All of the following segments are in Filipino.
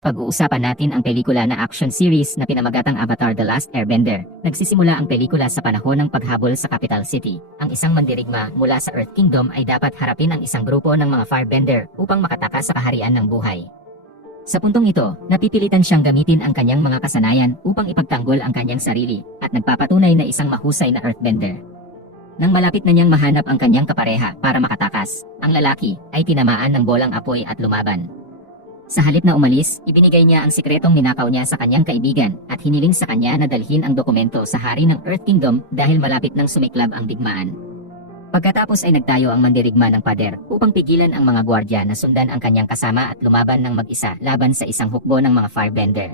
Pag-uusapan natin ang pelikula na action series na pinamagatang Avatar: The Last Airbender. Nagsisimula ang pelikula sa panahon ng paghabol sa Capital City. Ang isang mandirigma mula sa Earth Kingdom ay dapat harapin ang isang grupo ng mga Firebender upang makatakas sa kaharian ng buhay. Sa puntong ito, napipilitan siyang gamitin ang kanyang mga kasanayan upang ipagtanggol ang kanyang sarili at nagpapatunay na isang mahusay na Earthbender. Nang malapit na niyang mahanap ang kanyang kapareha para makatakas, ang lalaki ay tinamaan ng bolang apoy at lumaban. Sa halip na umalis, ibinigay niya ang sikretong ninakaw niya sa kanyang kaibigan at hiniling sa kanya na dalhin ang dokumento sa hari ng Earth Kingdom dahil malapit nang sumiklab ang digmaan. Pagkatapos ay nagtayo ang mandirigma ng pader upang pigilan ang mga gwardya na sundan ang kanyang kasama at lumaban ng mag-isa laban sa isang hukbo ng mga Firebender.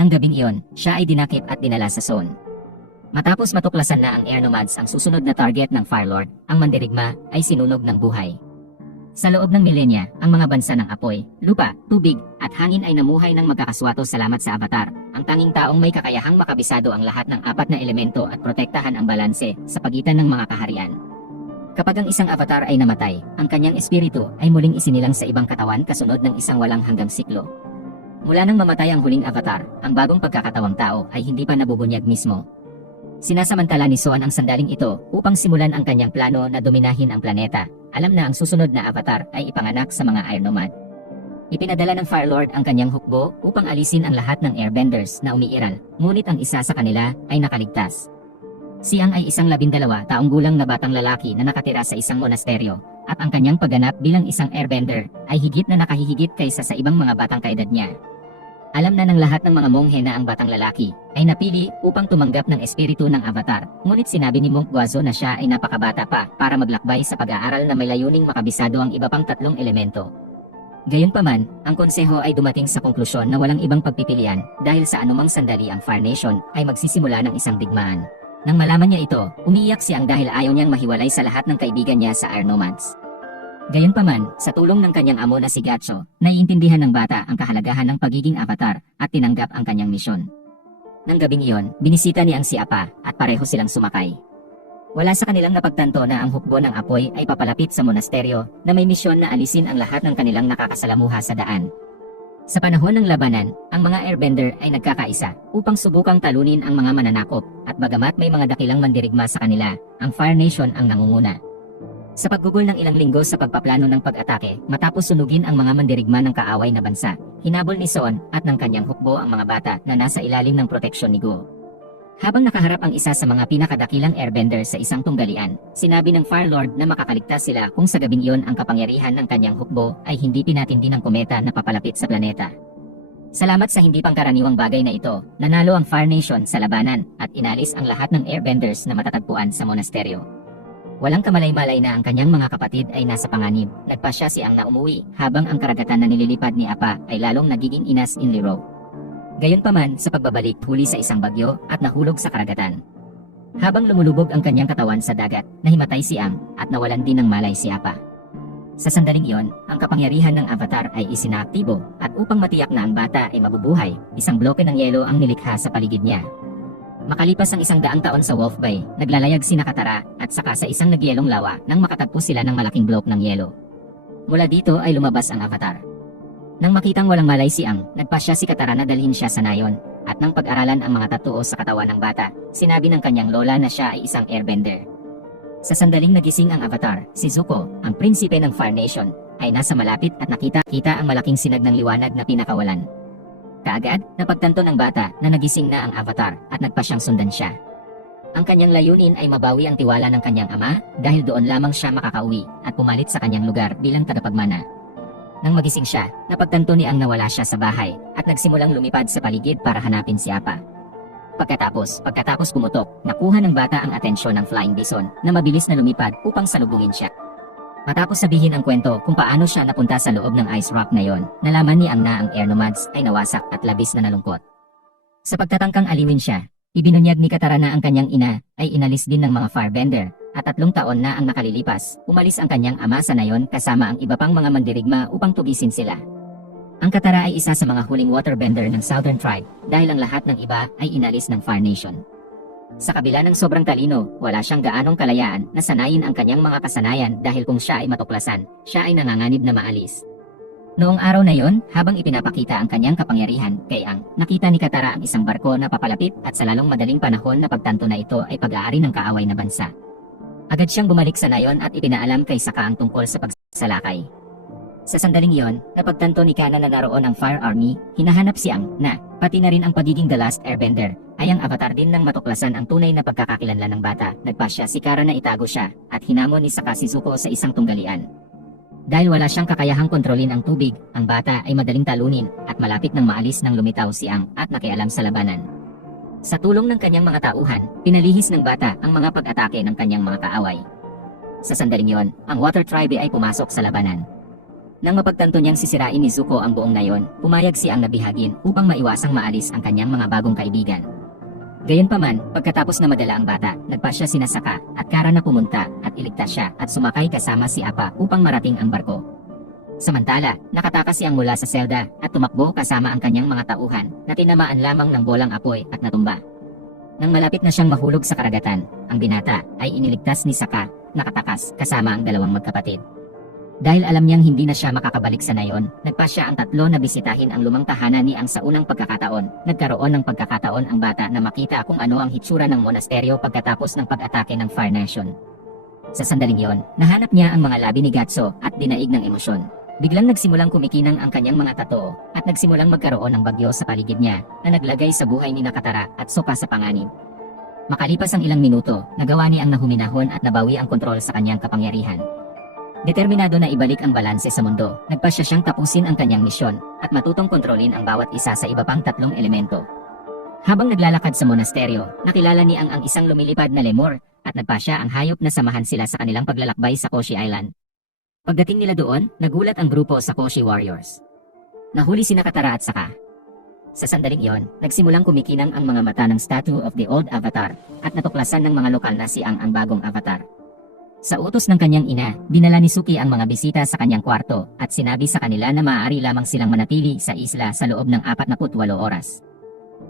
Nang gabing iyon, siya ay dinakip at dinala sa zone. Matapos matuklasan na ang Air Nomads ang susunod na target ng Firelord, ang mandirigma ay sinunog ng buhay. Sa loob ng milenya, ang mga bansa ng apoy, lupa, tubig, at hangin ay namuhay ng magkakaswato salamat sa Avatar, ang tanging taong may kakayahang makabisado ang lahat ng apat na elemento at protektahan ang balanse sa pagitan ng mga kaharian. Kapag ang isang avatar ay namatay, ang kanyang espiritu ay muling isinilang sa ibang katawan kasunod ng isang walang hanggang siklo. Mula nang mamatay ang huling avatar, ang bagong pagkakatawang tao ay hindi pa nabubunyag mismo. Sinasamantala ni Soan ang sandaling ito upang simulan ang kanyang plano na dominahin ang planeta. Alam na ang susunod na avatar ay ipanganak sa mga Air Nomad. Ipinadala ng Firelord ang kanyang hukbo upang alisin ang lahat ng Airbenders na umiiral, ngunit ang isa sa kanila ay nakaligtas. Siyang ay isang 12 taong gulang na batang lalaki na nakatira sa isang monasteryo, at ang kanyang pagganap bilang isang Airbender ay higit na nakahihigit kaysa sa ibang mga batang kaedad niya. Alam na ng lahat ng mga monghe na ang batang lalaki ay napili upang tumanggap ng espiritu ng avatar, ngunit sinabi ni Monk Guazo na siya ay napakabata pa para maglakbay sa pag-aaral na may layuning makabisado ang iba pang 3 elemento. Gayunpaman, ang konseho ay dumating sa konklusyon na walang ibang pagpipilian dahil sa anumang sandali ang Fire Nation ay magsisimula ng isang digmaan. Nang malaman niya ito, umiiyak siyang dahil ayaw niyang mahiwalay sa lahat ng kaibigan niya sa Air Nomads. Gayunpaman, sa tulong ng kanyang amo na si Gatcho, naiintindihan ng bata ang kahalagahan ng pagiging avatar at tinanggap ang kanyang misyon. Nang gabing iyon, binisita niya ang si Apa at pareho silang sumakay. Wala sa kanilang napagtanto na ang hukbo ng apoy ay papalapit sa monasteryo na may misyon na alisin ang lahat ng kanilang nakakasalamuha sa daan. Sa panahon ng labanan, ang mga Airbender ay nagkakaisa upang subukang talunin ang mga mananakop at bagamat may mga dakilang mandirigma sa kanila, ang Fire Nation ang nangunguna. Sa paggugol ng ilang linggo sa pagpaplano ng pag-atake, matapos sunugin ang mga mandirigma ng kaaway na bansa, hinabol ni Son at ng kanyang hukbo ang mga bata na nasa ilalim ng proteksyon ni Go. Habang nakaharap ang isa sa mga pinakadakilang Airbender sa isang tunggalian, sinabi ng Firelord na makakaligtas sila kung sa gabing iyon ang kapangyarihan ng kanyang hukbo ay hindi pinatindi ng kometa na papalapit sa planeta. Salamat sa hindi pangkaraniwang bagay na ito, nanalo ang Fire Nation sa labanan at inalis ang lahat ng Airbenders na matatagpuan sa monasteryo. Walang kamalay-malay na ang kanyang mga kapatid ay nasa panganib, nagpasya siyang na umuwi habang ang karagatan na nililipad ni Apa ay lalong nagiging inas in Liro. Gayunpaman, sa pagbabalik huli sa isang bagyo at nahulog sa karagatan. Habang lumulubog ang kanyang katawan sa dagat, nahimatay si Ang at nawalan din ng malay si Apa. Sa sandaling iyon, ang kapangyarihan ng avatar ay isinaaktibo at upang matiyak na ang bata ay mabubuhay, isang bloke ng yelo ang nilikha sa paligid niya. Makalipas ang 100 taon sa Wolf Bay, naglalayag si Katara at saka sa isang nagyelong lawa nang makatagpo sila ng malaking blok ng yelo. Mula dito ay lumabas ang avatar. Nang makitang walang malay si Ang, nagpasya si Katara na dalhin siya sa nayon, at nang pag-aralan ang mga tatuo sa katawan ng bata, sinabi ng kanyang lola na siya ay isang Airbender. Sa sandaling nagising ang avatar, si Zuko, ang prinsipe ng Fire Nation, ay nasa malapit at nakita ang malaking sinag ng liwanag na pinakawalan. Kaagad, napagtanto ng bata na nagising na ang avatar at nagpasyang sundan siya. Ang kanyang layunin ay mabawi ang tiwala ng kanyang ama dahil doon lamang siya makakauwi at pumalit sa kanyang lugar bilang tagapagmana. Nang magising siya, napagtanto ni Ang nawala siya sa bahay at nagsimulang lumipad sa paligid para hanapin si Apa. Pagkatapos pumutok, nakuha ng bata ang atensyon ng Flying Bison na mabilis na lumipad upang salubungin siya. Matapos sabihin ang kwento kung paano siya napunta sa loob ng Ice Rock na yon, nalaman ni Ang na ang Air Nomads ay nawasak at labis na nalungkot. Sa pagtatangkang aliwin siya, ibinunyag ni Katara na ang kanyang ina ay inalis din ng mga Firebender, at 3 taon na ang nakalilipas, umalis ang kanyang ama sa nayon kasama ang iba pang mga mandirigma upang tugisin sila. Ang Katara ay isa sa mga huling waterbender ng Southern Tribe dahil ang lahat ng iba ay inalis ng Fire Nation. Sa kabila ng sobrang talino, wala siyang gaanong kalayaan na sanayin ang kanyang mga kasanayan dahil kung siya ay matuklasan, siya ay nanganganib na maalis. Noong araw na yon, habang ipinapakita ang kanyang kapangyarihan kay Ang, nakita ni Katara ang isang barko na papalapit at sa lalong madaling panahon na pagtanto na ito ay pag-aari ng kaaway na bansa. Agad siyang bumalik sa nayon at ipinaalam kay Sokka ang tungkol sa pagsalakay. Sa sandaling yon, napagtanto ni Kana na naroon ang Fire Army, hinahanap si Ang na, pati na rin ang pagiging The Last Airbender, ay ang avatar din nang matuklasan ang tunay na pagkakakilanlan ng bata. Nagpasya si Kara na itago siya at hinamon ni Sokka si Zuko sa isang tunggalian. Dahil wala siyang kakayahang kontrolin ang tubig, ang bata ay madaling talunin at malapit nang maalis nang lumitaw si Ang at nakialam sa labanan. Sa tulong ng kanyang mga tauhan, pinalihis ng bata ang mga pag-atake ng kanyang mga kaaway. Sa sandaling yon, ang Water Tribe ay pumasok sa labanan. Nang mapagtanto niyang sisirain ni Zuko ang buong nayon, pumayag si Ang na bihagin upang maiwasang maalis ang kanyang mga bagong kaibigan. Gayunpaman, pagkatapos na madala ang bata, nagpasya sina Sokka at Kara na pumunta at iligtas siya at sumakay kasama si Appa upang marating ang barko. Samantala, nakatakas si Ang mula sa selda at tumakbo kasama ang kanyang mga tauhan na tinamaan lamang ng bolang apoy at natumba. Nang malapit na siyang mahulog sa karagatan, ang binata ay iniligtas ni Sokka, nakatakas kasama ang dalawang magkapatid. Dahil alam niyang hindi na siya makakabalik sa nayon, nagpasya ang tatlo na bisitahin ang lumang tahanan ni Ang sa unang pagkakataon. Nagkaroon ng pagkakataon ang bata na makita kung ano ang hitsura ng monasteryo pagkatapos ng pag-atake ng Fire Nation. Sa sandaling yon, nahanap niya ang mga labi ni Gatso at dinaig ng emosyon. Biglang nagsimulang kumikinang ang kanyang mga tato at nagsimulang magkaroon ng bagyo sa paligid niya na naglagay sa buhay ni Katara at Sokka sa panganib. Makalipas ang ilang minuto, nagawa ni Ang na huminahon at nabawi ang kontrol sa kanyang kapangyarihan. Determinado na ibalik ang balanse sa mundo, nagpasya siyang tapusin ang kanyang misyon at matutong kontrolin ang bawat isa sa iba pang tatlong elemento. Habang naglalakad sa monasteryo, nakilala ni Ang isang lumilipad na lemur at nagpasya ang hayop na samahan sila sa kanilang paglalakbay sa Koshi Island. Pagdating nila doon, nagulat ang grupo sa Koshi Warriors. Nahuli sina Katara at Sokka. Sa sandaling iyon, nagsimulang kumikinang ang mga mata ng statue of the old avatar at natuklasan ng mga lokal na si Ang bagong avatar. Sa utos ng kanyang ina, dinala ni Suki ang mga bisita sa kanyang kwarto at sinabi sa kanila na maaari lamang silang manatili sa isla sa loob ng 48 oras.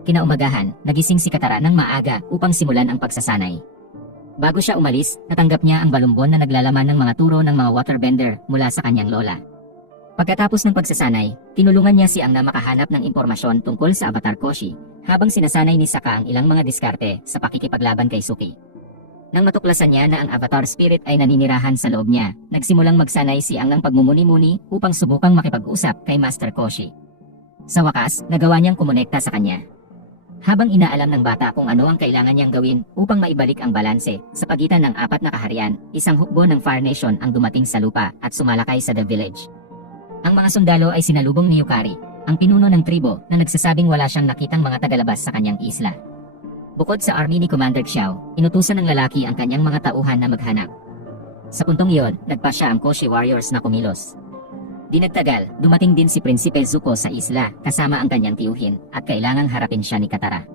Kinaumagahan, nagising si Katara ng maaga upang simulan ang pagsasanay. Bago siya umalis, natanggap niya ang balumbon na naglalaman ng mga turo ng mga waterbender mula sa kanyang lola. Pagkatapos ng pagsasanay, tinulungan niya si Ang na makahanap ng impormasyon tungkol sa Avatar Koshi, habang sinasanay ni Sokka ang ilang mga diskarte sa pakikipaglaban kay Suki. Nang matuklasan niya na ang Avatar Spirit ay naninirahan sa loob niya, nagsimulang magsanay si Ang ng pagmumuni-muni upang subukang makipag-usap kay Master Koshi. Sa wakas, nagawa niyang kumonekta sa kanya. Habang inaalam ng bata kung ano ang kailangan niyang gawin upang maibalik ang balanse, sa pagitan ng 4 na kaharian, isang hukbo ng Fire Nation ang dumating sa lupa at sumalakay sa The Village. Ang mga sundalo ay sinalubong ni Yukari, ang pinuno ng tribo na nagsasabing wala siyang nakitang mga tagalabas sa kanyang isla. Bukod sa army ni Commander Xiao, inutusan ng lalaki ang kanyang mga tauhan na maghanap. Sa puntong iyon, nagpasya ang Koshi Warriors na kumilos. Di nagtagal, dumating din si Prinsipe Zuko sa isla kasama ang kanyang tiyuhin at kailangang harapin siya ni Katara.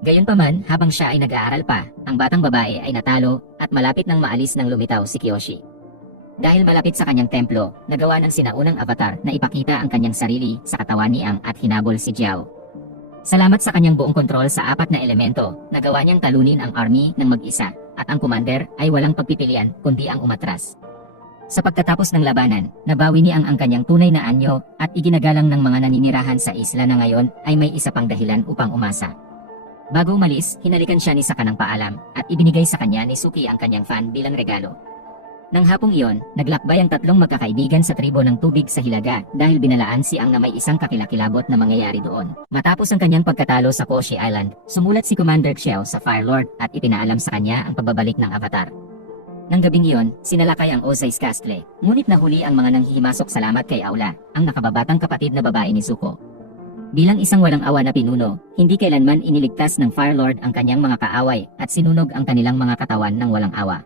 Gayunpaman, habang siya ay nag-aaral pa, ang batang babae ay natalo at malapit nang maalis nang lumitaw si Kyoshi. Dahil malapit sa kanyang templo, nagawa ng sinaunang avatar na ipakita ang kanyang sarili sa katawan ni Ang at hinabol si Jiao. Salamat sa kanyang buong kontrol sa 4 na elemento, nagawa niyang talunin ang army ng mag-isa, at ang commander ay walang pagpipilian kundi ang umatras. Sa pagkatapos ng labanan, nabawi ni Ang kanyang tunay na anyo at iginagalang ng mga naninirahan sa isla na ngayon ay may isa pang dahilan upang umasa. Bago umalis, hinalikan siya ni Sokka ng paalam at ibinigay sa kanya ni Suki ang kanyang fan bilang regalo. Nang hapong iyon, naglakbay ang tatlong magkakaibigan sa tribo ng tubig sa Hilaga dahil binalaan si Ang na may isang kakilakilabot na mangyayari doon. Matapos ang kanyang pagkatalo sa Koshi Island, sumulat si Commander Xiao sa Fire Lord at ipinaalam sa kanya ang pagbabalik ng Avatar. Nang gabing iyon, sinalakay ang Ozai's Castle, ngunit nahuli ang mga nanghihimasok salamat kay Aula, ang nakababatang kapatid na babae ni Zuko. Bilang isang walang awa na pinuno, hindi kailanman iniligtas ng Fire Lord ang kanyang mga kaaway at sinunog ang kanilang mga katawan ng walang awa.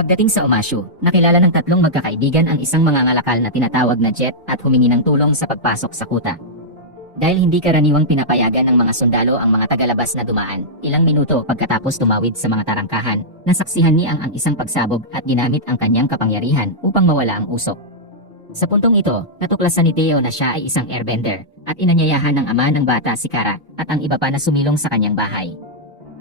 Pagdating sa Omashu, nakilala ng tatlong magkakaibigan ang isang mangangalakal na tinatawag na Jet at humingi ng tulong sa pagpasok sa kuta. Dahil hindi karaniwang pinapayagan ng mga sundalo ang mga tagalabas na dumaan, ilang minuto pagkatapos tumawid sa mga tarangkahan, nasaksihan ni Ang isang pagsabog at ginamit ang kanyang kapangyarihan upang mawala ang usok. Sa puntong ito, natuklasan ni Teo na siya ay isang airbender at inanyayahan ng ama ng bata si Kara at ang iba pa na sumilong sa kanyang bahay.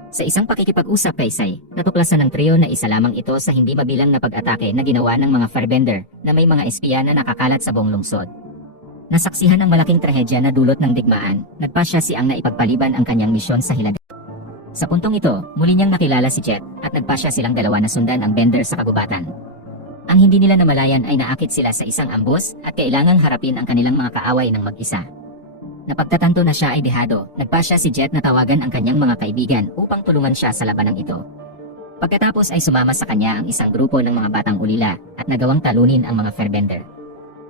Sa isang pakikipag-usap kay Sai, natuklasan ng trio na isa lamang ito sa hindi mabilang na pag-atake na ginawa ng mga firebender na may mga espiya na nakakalat sa buong lungsod. Nasaksihan ang malaking trahedya na dulot ng digmaan, nagpasya si Ang na ipagpaliban ang kanyang misyon sa Hilaga. Sa puntong ito, muli niyang nakilala si Jet at nagpasya silang dalawa na sundan ang Bender sa kagubatan. Ang hindi nila namalayan ay naakit sila sa isang ambus at kailangang harapin ang kanilang mga kaaway ng mag-isa. Napagtatanto na siya ay dehado, nagpasya si Jet na tawagan ang kanyang mga kaibigan upang tulungan siya sa labanang ito. Pagkatapos ay sumama sa kanya ang isang grupo ng mga batang ulila at nagawang talunin ang mga Fairbender.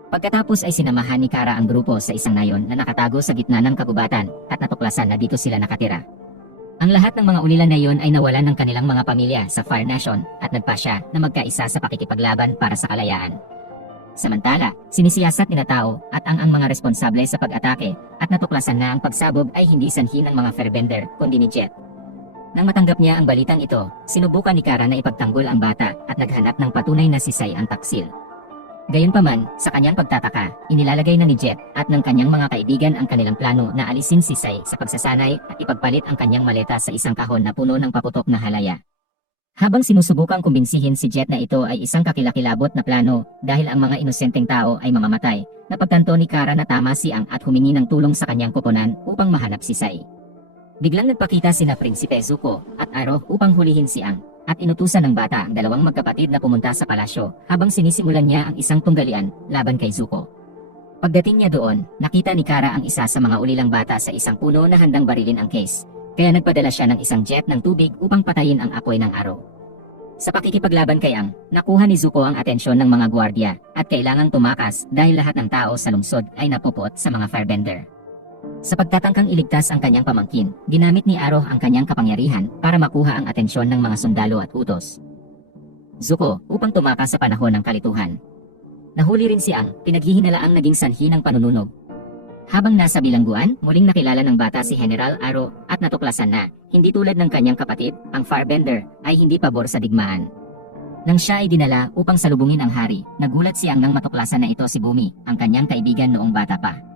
Pagkatapos ay sinamahan ni Kara ang grupo sa isang nayon na nakatago sa gitna ng kagubatan at natuklasan na dito sila nakatira. Ang lahat ng mga ulila na iyon ay nawalan ng kanilang mga pamilya sa Fire Nation at nagpasya na magkaisa sa pakikipaglaban para sa kalayaan. Samantala, sinisiyasat ni na Tao at ang mga responsable sa pag-atake at natuklasan na ang pagsabog ay hindi sanhi ng mga Fairbender kundi ni Jet. Nang matanggap niya ang balitang ito, sinubukan ni Kara na ipagtanggol ang bata at naghanap ng patunay na si Sai ang taksil. Gayunpaman, sa kanyang pagtataka, inilalagay na ni Jet at ng kanyang mga kaibigan ang kanilang plano na alisin si Sai sa pagsasanay at ipagpalit ang kanyang maleta sa isang kahon na puno ng paputok na halaya. Habang sinusubukang kumbinsihin si Jet na ito ay isang kakilakilabot na plano dahil ang mga inosenteng tao ay mamamatay, napagtanto ni Kara na tama si Ang at humingi ng tulong sa kanyang koponan upang mahanap si Sai. Biglang nagpakita sina Prinsipe Zuko at Aro upang hulihin si Ang. At inutusan ng bata ang dalawang magkapatid na pumunta sa palasyo habang sinisimulan niya ang isang tunggalian laban kay Zuko. Pagdating niya doon, nakita ni Kara ang isa sa mga ulilang bata sa isang puno na handang barilin ang case, kaya nagpadala siya ng isang jet ng tubig upang patayin ang apoy ng Aro. Sa pakikipaglaban kay Ang, nakuha ni Zuko ang atensyon ng mga gwardiya at kailangang tumakas dahil lahat ng tao sa lungsod ay napupuot sa mga Firebender. Sa pagtatangkang iligtas ang kanyang pamangkin, ginamit ni Aro ang kanyang kapangyarihan para makuha ang atensyon ng mga sundalo at utos. Zuko, upang tumakas sa panahon ng kalituhan. Nahuli rin si Ang, pinaghihinalaang naging sanhi ng panununog. Habang nasa bilangguan, muling nakilala ng bata si General Aro at natuklasan na, hindi tulad ng kanyang kapatid, ang Firebender ay hindi pabor sa digmaan. Nang siya ay dinala upang salubungin ang hari, nagulat si Ang nang matuklasan na ito si Bumi, ang kanyang kaibigan noong bata pa.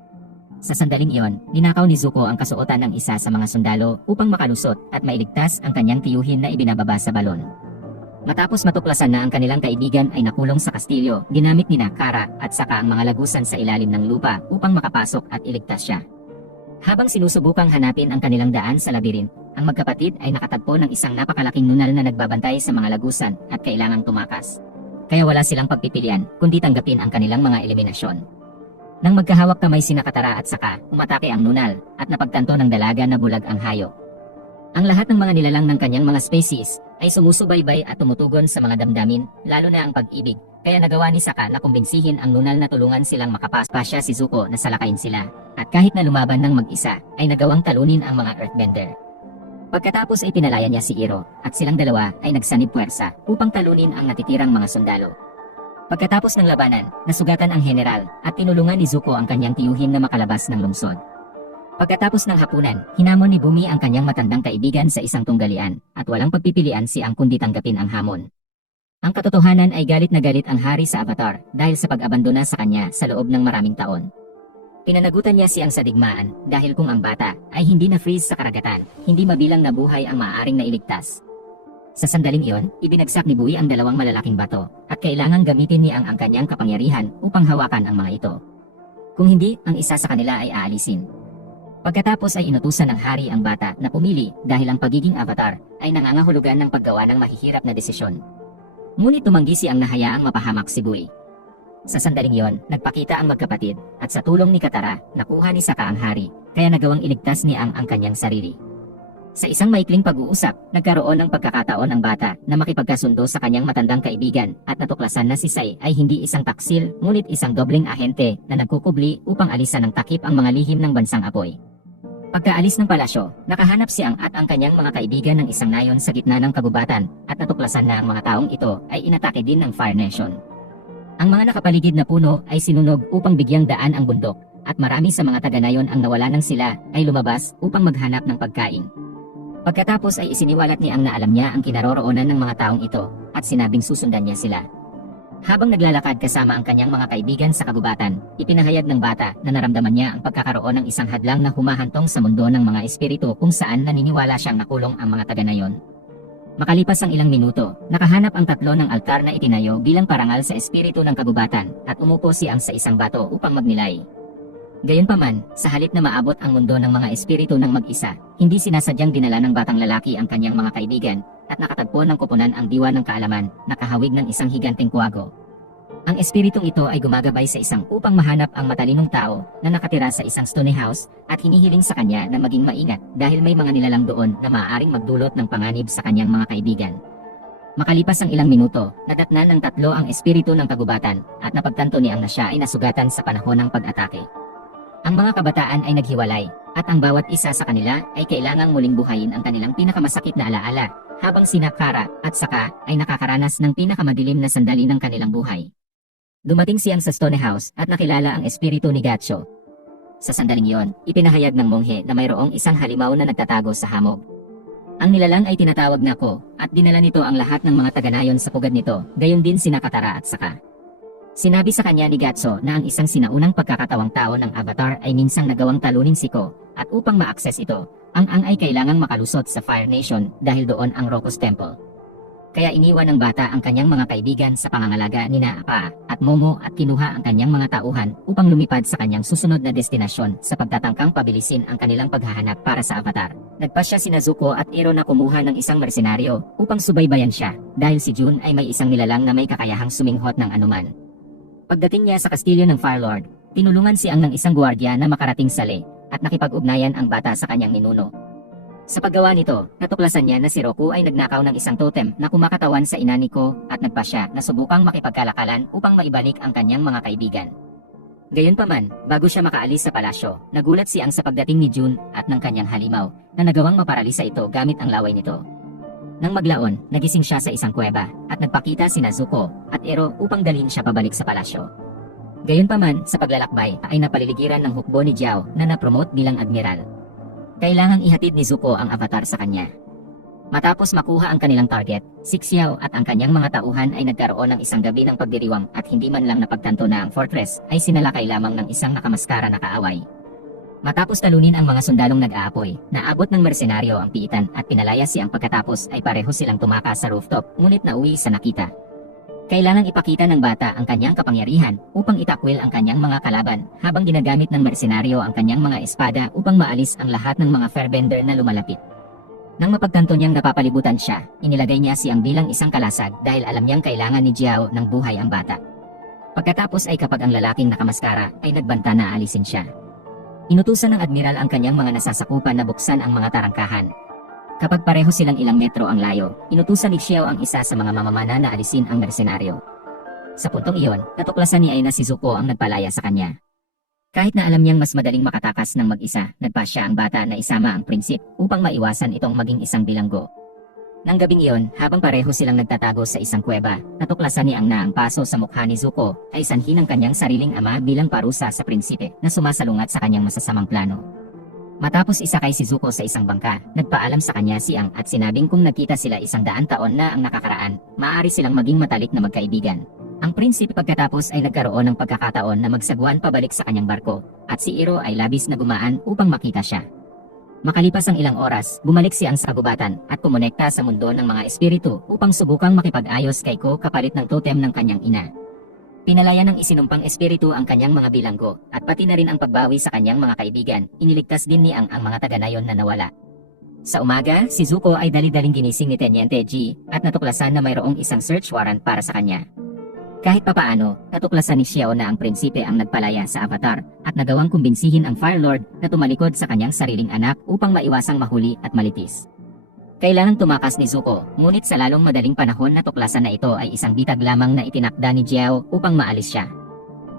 Sa sandaling iyon, ninakaw ni Zuko ang kasuotan ng isa sa mga sundalo upang makalusot at mailigtas ang kanyang tiyuhin na ibinababa sa balon. Matapos matuklasan na ang kanilang kaibigan ay nakulong sa kastilyo, ginamit ni Kara at saka ang mga lagusan sa ilalim ng lupa upang makapasok at iligtas siya. Habang sinusubukang hanapin ang kanilang daan sa labirin, ang magkapatid ay nakatagpo ng isang napakalaking nunal na nagbabantay sa mga lagusan at kailangang tumakas. Kaya wala silang pagpipilian kundi tanggapin ang kanilang mga eliminasyon. Nang magkahawak kamay sina Katara at saka, umatake ang nunal at napagtanto ng dalaga na bulag ang hayop. Ang lahat ng mga nilalang ng kanyang mga species ay sumusubaybay at tumutugon sa mga damdamin, lalo na ang pag-ibig, kaya nagawa ni Sokka na kumbinsihin ang nunal na tulungan silang makapasya si Zuko na salakayin sila, at kahit na lumaban ng mag-isa, ay nagawang talunin ang mga Earthbender. Pagkatapos ay pinalaya niya si Iroh, at silang dalawa ay nagsanib puwersa upang talunin ang natitirang mga sundalo. Pagkatapos ng labanan, nasugatan ang general at tinulungan ni Zuko ang kanyang tiyuhin na makalabas ng lungsod. Pagkatapos ng hapunan, hinamon ni Bumi ang kanyang matandang kaibigan sa isang tunggalian at walang pagpipilian si Ang kundi tanggapin ang hamon. Ang katotohanan ay galit na galit ang hari sa Avatar dahil sa pag-abandona sa kanya sa loob ng maraming taon. Pinanagutan niya si Ang sa digmaan dahil kung ang bata ay hindi na-freeze sa karagatan, hindi mabilang na buhay ang maaaring nailigtas. Sa sandaling iyon, ibinagsak ni Bui ang dalawang malalaking bato at kailangang gamitin ni ang kanyang kapangyarihan upang hawakan ang mga ito. Kung hindi, ang isa sa kanila ay aalisin. Pagkatapos ay inutusan ng hari ang bata na pumili dahil ang pagiging avatar ay nangangahulugan ng paggawa ng mahihirap na desisyon. Ngunit tumanggi si ang nahayaang mapahamak si Bui. Sa sandaling iyon, nagpakita ang magkapatid at sa tulong ni Katara, nakuha ni Sokka ang hari, kaya nagawang iligtas ni ang kanyang sarili. Sa isang maikling pag-uusap, nagkaroon ng pagkakataon ang bata na makipagkasundo sa kanyang matandang kaibigan at natuklasan na si Sai ay hindi isang taksil ngunit isang dobleng ahente na nagkukubli upang alisan ng takip ang mga lihim ng bansang apoy. Pagkaalis ng palasyo, nakahanap si Ang at ang kanyang mga kaibigan ng isang nayon sa gitna ng kagubatan at natuklasan na ang mga taong ito ay inatake din ng Fire Nation. Ang mga nakapaligid na puno ay sinunog upang bigyang daan ang bundok at marami sa mga taga-nayon ang nawala ng sila ay lumabas upang maghanap ng pagkain. Pagkatapos ay isiniwalat ni Ang na alam niya ang kinaroroonan ng mga taong ito at sinabing susundan niya sila. Habang naglalakad kasama ang kanyang mga kaibigan sa kagubatan, ipinahayag ng bata na naramdaman niya ang pagkakaroon ng isang hadlang na humahantong sa mundo ng mga espiritu kung saan naniniwala siyang nakulong ang mga taga-nayon. Makalipas ang ilang minuto, nakahanap ang tatlo ng altar na itinayo bilang parangal sa espiritu ng kagubatan at umupo si Ang sa isang bato upang magnilay. Gayunpaman, sa halip na maabot ang mundo ng mga espiritu ng mag-isa, hindi sinasadyang dinala ng batang lalaki ang kanyang mga kaibigan, at nakatagpo ng koponan ang diwa ng kaalaman, nakahawig ng isang higanteng kuwago. Ang espiritong ito ay gumagabay sa isang upang mahanap ang matalinong tao na nakatira sa isang stone house at hinihiling sa kanya na maging maingat dahil may mga nilalang doon na maaaring magdulot ng panganib sa kanyang mga kaibigan. Makalipas ang ilang minuto, nadatnan ng tatlo ang espiritu ng kagubatan at napagtanto niyang na siya ay nasugatan sa panahon ng pag-atake. Ang mga kabataan ay naghiwalay at ang bawat isa sa kanila ay kailangang muling buhayin ang kanilang pinakamasakit na alaala habang sina Kara at Saka ay nakakaranas ng pinakamadilim na sandali ng kanilang buhay. Dumating siyang sa Stone House at nakilala ang espiritu ni Gatcho. Sa sandaling iyon, ipinahayag ng monghe na mayroong isang halimaw na nagtatago sa hamog. Ang nilalang ay tinatawag na Ko at dinala nito ang lahat ng mga taga-nayon sa pugad nito, gayon din sina Katara at Saka. Sinabi sa kanya ni Gatso na ang isang sinaunang pagkakatawang tao ng Avatar ay minsang nagawang talunin si Ko at upang ma-access ito, ang ay kailangang makalusot sa Fire Nation dahil doon ang Rokos Temple. Kaya iniwan ng bata ang kanyang mga kaibigan sa pangangalaga ni Appa at Momo at kinuha ang kanyang mga tauhan upang lumipad sa kanyang susunod na destinasyon sa pagtatangkang pabilisin ang kanilang paghahanap para sa Avatar. Nagpasya si Nezuko at Iro na kumuha ng isang mersenaryo upang subaybayan siya dahil si Jun ay may isang nilalang na may kakayahang suminghot ng anuman. Pagdating niya sa kastilyo ng Firelord, tinulungan siyang ng isang gwardiya na makarating sa Le at nakipag-ugnayan ang bata sa kanyang ninuno. Sa paggawa nito, natuklasan niya na si Roku ay nagnakaw ng isang totem na kumakatawan sa ina ni Ko at nagpasya na subukang makipagkalakalan upang maibalik ang kanyang mga kaibigan. Gayunpaman, bago siya makaalis sa palasyo, nagulat siyang sa pagdating ni Jun at ng kanyang halimaw na nagawang maparalisa ito gamit ang laway nito. Nang maglaon, nagising siya sa isang kuweba at nagpakita si Nezuko at Ero upang dalhin siya pabalik sa palasyo. Gayunpaman, sa paglalakbay ay napaliligiran ng hukbo ni Jiao na napromote bilang admiral. Kailangang ihatid ni Zuko ang avatar sa kanya. Matapos makuha ang kanilang target, si Xiao at ang kanyang mga tauhan ay nagkaroon ng isang gabi ng pagdiriwang at hindi man lang napagtanto na ang fortress ay sinalakay lamang ng isang nakamaskara na kaaway. Matapos talunin ang mga sundalong nag-aapoy, naabot ng mersenaryo ang piitan at pinalaya siyang pagkatapos ay pareho silang tumakas sa rooftop ngunit nauwi sa nakita. Kailangang ipakita ng bata ang kanyang kapangyarihan upang itakwil ang kanyang mga kalaban habang ginagamit ng mersenaryo ang kanyang mga espada upang maalis ang lahat ng mga firebender na lumalapit. Nang mapagtanto niyang napapalibutan siya, inilagay niya siyang bilang isang kalasag dahil alam niyang kailangan ni Jiao ng buhay ang bata. Pagkatapos ay kapag ang lalaking nakamaskara ay nagbanta na alisin siya. Inutusan ng admiral ang kanyang mga nasasakupan na buksan ang mga tarangkahan. Kapag pareho silang ilang metro ang layo, inutusan ni Xiao ang isa sa mga mamamana na alisin ang mersenaryo. Sa puntong iyon, natuklasan ni Aina si Zuko ang nagpalaya sa kanya. Kahit na alam niyang mas madaling makatakas ng mag-isa, nagpasya ang bata na isama ang prinsip upang maiwasan itong maging isang bilanggo. Nang gabing iyon, habang pareho silang nagtatago sa isang kuweba, natuklasan ni Ang na ang paso sa mukha ni Zuko ay sanhi ng kanyang sariling ama bilang parusa sa prinsipe na sumasalungat sa kanyang masasamang plano. Matapos isakay si Zuko sa isang bangka, nagpaalam sa kanya si Ang at sinabing kung nagkita sila 100 taon na ang nakakaraan, maaari silang maging matalik na magkaibigan. Ang prinsipe pagkatapos ay nagkaroon ng pagkakataon na magsagwan pabalik sa kanyang barko, at si Iro ay labis na gumaan upang makita siya. Makalipas ang ilang oras, bumalik si Ang sa kagubatan at kumonekta sa mundo ng mga espiritu upang subukang makipag-ayos kay Ko kapalit ng totem ng kanyang ina. Pinalaya ng isinumpang espiritu ang kanyang mga bilanggo at pati na rin ang pagbawi sa kanyang mga kaibigan, iniligtas din ni Ang mga taga-nayon na nawala. Sa umaga, si Zuko ay dali-daling ginising ni Teniente G at natuklasan na mayroong isang search warrant para sa kanya. Kahit papaano, natuklasan ni Xiao na ang prinsipe ang nagpalaya sa Avatar at nagawang kumbinsihin ang Firelord na tumalikod sa kanyang sariling anak upang maiwasang mahuli at malitis. Kailangang tumakas ni Zuko, ngunit sa lalong madaling panahon natuklasan na ito ay isang bitag lamang na itinakda ni Jiao upang maalis siya.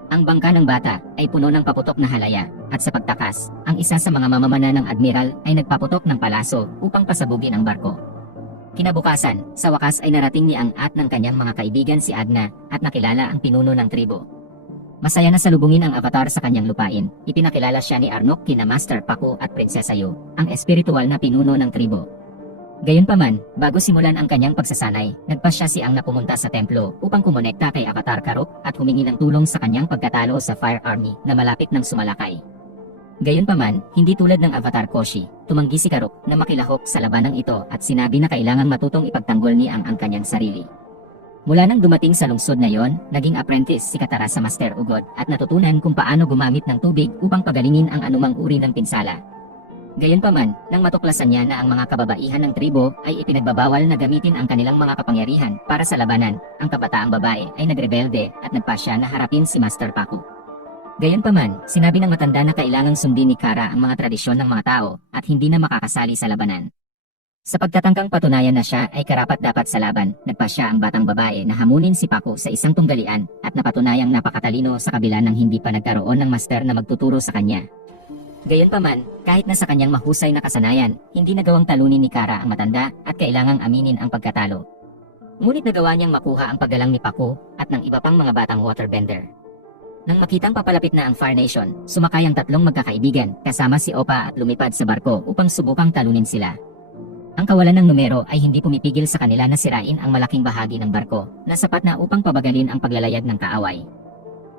Ang bangka ng bata ay puno ng paputok na halaya at sa pagtakas, ang isa sa mga mamamana ng admiral ay nagpaputok ng palaso upang pasabugin ang barko. Kinabukasan, sa wakas ay narating ni Ang at ng kanyang mga kaibigan si Agna at nakilala ang pinuno ng tribo. Masaya na salubungin ang avatar sa kanyang lupain, ipinakilala siya ni Arnok kina Master Paku at Prinsesa Yu, ang espiritual na pinuno ng tribo. Gayunpaman, bago simulan ang kanyang pagsasanay, nagpasya si Ang na pumunta sa templo upang kumonekta kay Avatar Karuk at humingi ng tulong sa kanyang pagkatalo sa Fire Army na malapit ng sumalakay. Gayunpaman, hindi tulad ng Avatar Koshi, tumanggi si Karuk na makilahok sa labanang ito at sinabi na kailangang matutong ipagtanggol ni Ang kanyang sarili. Mula nang dumating sa lungsod na yon, naging apprentice si Katara sa Master Ugod at natutunan kung paano gumamit ng tubig upang pagalingin ang anumang uri ng pinsala. Gayunpaman, nang matuklasan niya na ang mga kababaihan ng tribo ay ipinagbabawal na gamitin ang kanilang mga kapangyarihan para sa labanan, ang kabataang babae ay nagrebelde at nagpasya na harapin si Master Paku. Gayunpaman, sinabi ng matanda na kailangang sundin ni Kara ang mga tradisyon ng mga tao at hindi na makakasali sa labanan. Sa pagtatangkang patunayan na siya ay karapat-dapat sa laban, nagpasya ang batang babae na hamunin si Paku sa isang tunggalian at napatunayang napakatalino sa kabila ng hindi pa nagkaroon ng master na magtuturo sa kanya. Gayunpaman, kahit na sa kanyang mahusay na kasanayan, hindi nagawang talunin ni Kara ang matanda at kailangang aminin ang pagkatalo. Ngunit nagawa niyang makuha ang paggalang ni Paku at ng iba pang mga batang waterbender. Nang makitang papalapit na ang Fire Nation, sumakay ang tatlong magkakaibigan kasama si Opa at lumipad sa barko upang subukang talunin sila. Ang kawalan ng numero ay hindi pumipigil sa kanila na sirain ang malaking bahagi ng barko na sapat na upang pabagalin ang paglalayag ng kaaway.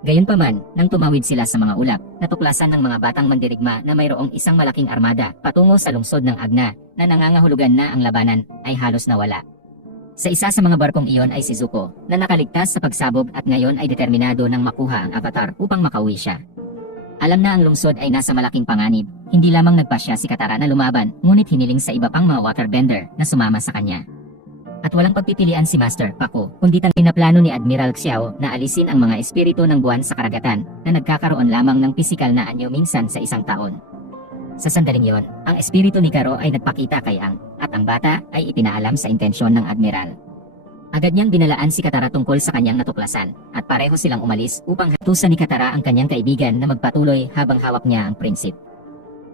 Gayunpaman, nang tumawid sila sa mga ulap, natuklasan ng mga batang mandirigma na mayroong isang malaking armada patungo sa lungsod ng Agna na nangangahulugan na ang labanan ay halos nawala. Sa isa sa mga barkong iyon ay si Zuko na nakaligtas sa pagsabog at ngayon ay determinado ng makuha ang avatar upang makauwi siya. Alam na ang lungsod ay nasa malaking panganib, hindi lamang nagpasya si Katara na lumaban, ngunit hiniling sa iba pang mga waterbender na sumama sa kanya. At walang pagpipilian si Master Paku, kundi ang pinaplano ni Admiral Xiao na alisin ang mga espiritu ng buwan sa karagatan na nagkakaroon lamang ng pisikal na anyo minsan sa isang taon. Sa sandaling yon, ang espiritu ni Karo ay nagpakita kay Ang, at ang bata ay ipinaalam sa intensyon ng Admiral. Agad niyang binalaan si Katara tungkol sa kanyang natuklasan, at pareho silang umalis upang hatusan ni Katara ang kanyang kaibigan na magpatuloy habang hawak niya ang prinsip.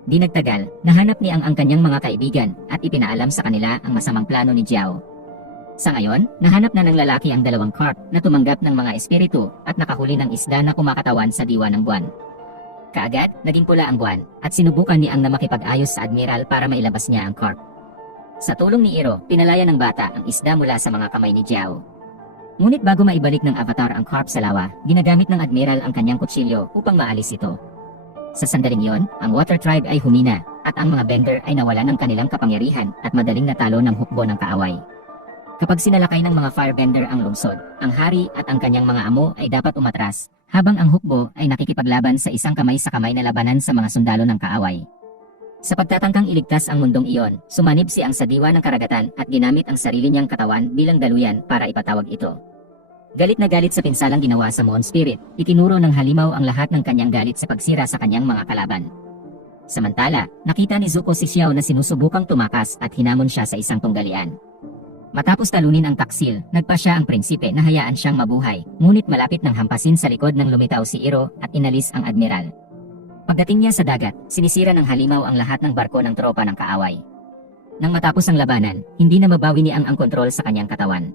Di nagtagal, nahanap ni ang kanyang mga kaibigan at ipinaalam sa kanila ang masamang plano ni Jiao. Sa ngayon, nahanap na ng lalaki ang dalawang carp na tumanggap ng mga espiritu at nakahuli ng isda na kumakatawan sa diwa ng buwan. Kaagad, naging pula ang buwan at sinubukan ni Ang na makipag-ayos sa Admiral para mailabas niya ang carp. Sa tulong ni Iro, pinalaya ng bata ang isda mula sa mga kamay ni Jiao. Ngunit bago maibalik ng avatar ang carp sa lawa, ginagamit ng Admiral ang kanyang kutsilyo upang maalis ito. Sa sandaling yon, ang Water Tribe ay humina at ang mga bender ay nawalan ng kanilang kapangyarihan at madaling natalo ng hukbo ng kaaway. Kapag sinalakay ng mga firebender ang lungsod, ang hari at ang kanyang mga amo ay dapat umatras, habang ang hukbo ay nakikipaglaban sa isang kamay sa kamay na labanan sa mga sundalo ng kaaway. Sa pagtatangkang iligtas ang mundong iyon, sumanib si Ang sa diwa ng karagatan at ginamit ang sarili niyang katawan bilang daluyan para ipatawag ito. Galit na galit sa pinsalang ginawa sa Moon Spirit, itinuro ng halimaw ang lahat ng kanyang galit sa pagsira sa kanyang mga kalaban. Samantala, nakita ni Zuko si Xiao na sinusubukang tumakas at hinamon siya sa isang tunggalian. Matapos talunin ang taksil, nagpasya ang prinsipe na hayaan siyang mabuhay, ngunit malapit nang hampasin sa likod ng lumitaw si Iro at inalis ang admiral. Pagdating niya sa dagat, sinisira ng halimaw ang lahat ng barko ng tropa ng kaaway. Nang matapos ang labanan, hindi na mabawi ni ang kontrol sa kanyang katawan.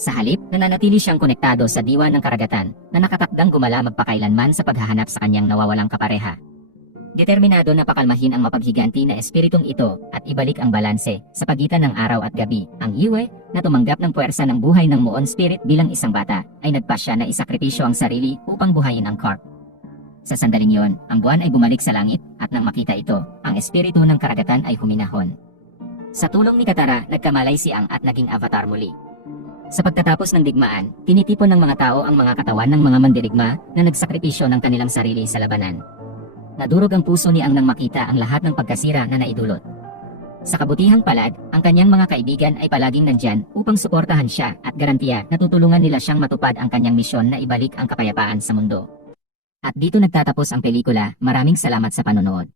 Sa halip, nananatili siyang konektado sa diwa ng karagatan na nakatakdang gumala magpakailanman sa paghahanap sa kanyang nawawalang kapareha. Determinado na pakalmahin ang mapaghiganti na espiritong ito at ibalik ang balanse sa pagitan ng araw at gabi, ang Yue, na tumanggap ng puwersa ng buhay ng Moon Spirit bilang isang bata, ay nagpasya na isakripisyo ang sarili upang buhayin ang carp. Sa sandaling yon, ang buwan ay bumalik sa langit at nang makita ito, ang espiritu ng karagatan ay huminahon. Sa tulong ni Katara, nagkamalay si Ang at naging avatar muli. Sa pagtatapos ng digmaan, tinitipon ng mga tao ang mga katawan ng mga mandirigma na nagsakripisyo ng kanilang sarili sa labanan. Nadurog ang puso ni Ang nang makita ang lahat ng pagkasira na naidulot. Sa kabutihang palad, ang kanyang mga kaibigan ay palaging nandyan upang suportahan siya at garantiya na tutulungan nila siyang matupad ang kanyang misyon na ibalik ang kapayapaan sa mundo. At dito nagtatapos ang pelikula. Maraming salamat sa panonood.